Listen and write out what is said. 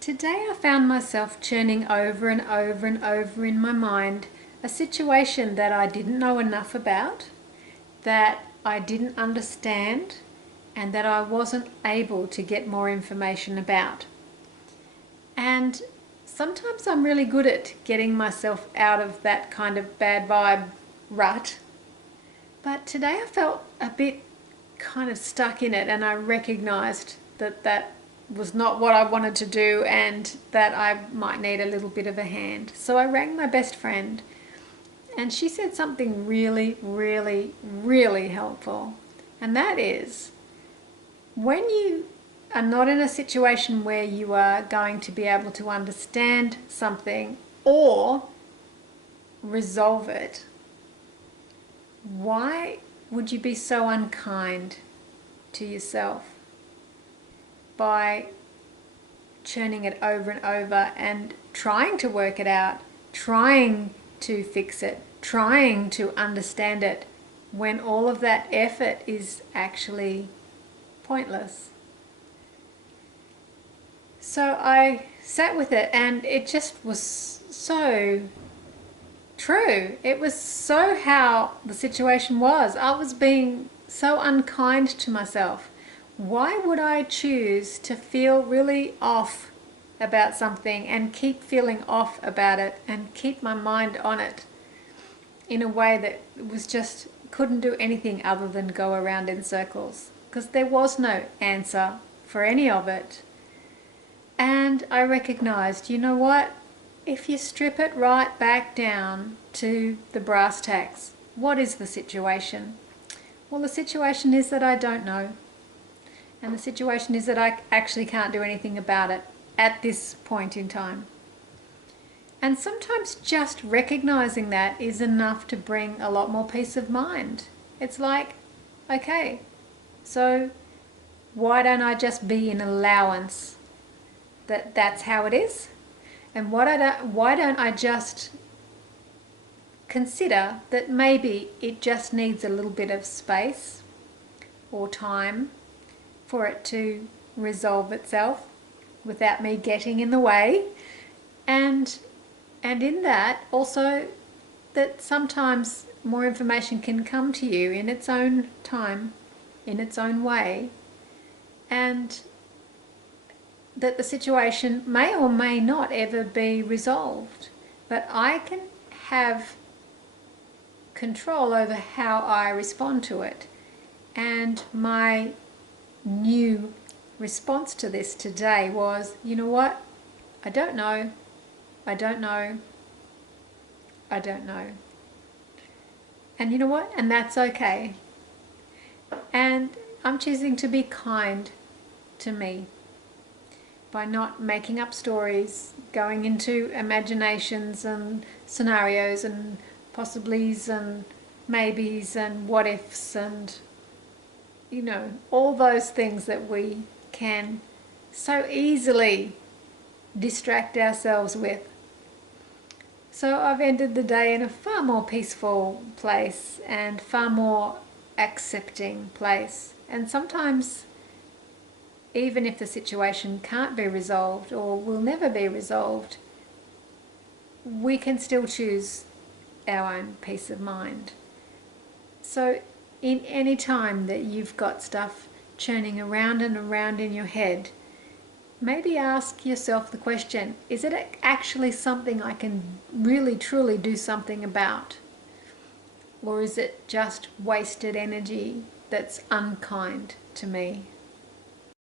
Today I found myself churning over and over and over in my mind a situation that I didn't know enough about, that I didn't understand, and that I wasn't able to get more information about. And sometimes I'm really good at getting myself out of that kind of bad vibe rut. But today I felt a bit kind of stuck in it, and I recognized that that was not what I wanted to do and that I might need a little bit of a hand. So I rang my best friend, and she said something really, really, really helpful. And that is, when you are not in a situation where you are going to be able to understand something or resolve it, why would you be so unkind to yourself by churning it over and over and trying to work it out, trying to fix it, trying to understand it, when all of that effort is actually pointless? So I sat with it, and it just was so true. It was so how the situation was. I was being so unkind to myself. Why would I choose to feel really off about something and keep feeling off about it and keep my mind on it in a way that was just couldn't do anything other than go around in circles? Because there was no answer for any of it. And I recognized, you know what? If you strip it right back down to the brass tacks, what is the situation? Well, the situation is that I don't know. And the situation is that I actually can't do anything about it at this point in time. And sometimes just recognizing that is enough to bring a lot more peace of mind. It's like, okay, so why don't I just be in allowance that that's how it is? And why don't I just consider that maybe it just needs a little bit of space or time for it to resolve itself without me getting in the way, and in that also that sometimes more information can come to you in its own time, in its own way, and that the situation may or may not ever be resolved, but I can have control over how I respond to it. And my new response to this today was, you know what? I don't know. I don't know. I don't know. And you know what? And that's okay. And I'm choosing to be kind to me by not making up stories, going into imaginations and scenarios and possiblies and maybes and what ifs and, you know, all those things that we can so easily distract ourselves with. So I've ended the day in a far more peaceful place and far more accepting place. And sometimes, even if the situation can't be resolved or will never be resolved, we can still choose our own peace of mind. So in any time that you've got stuff churning around and around in your head, maybe ask yourself the question, is it actually something I can really truly do something about? Or is it just wasted energy that's unkind to me?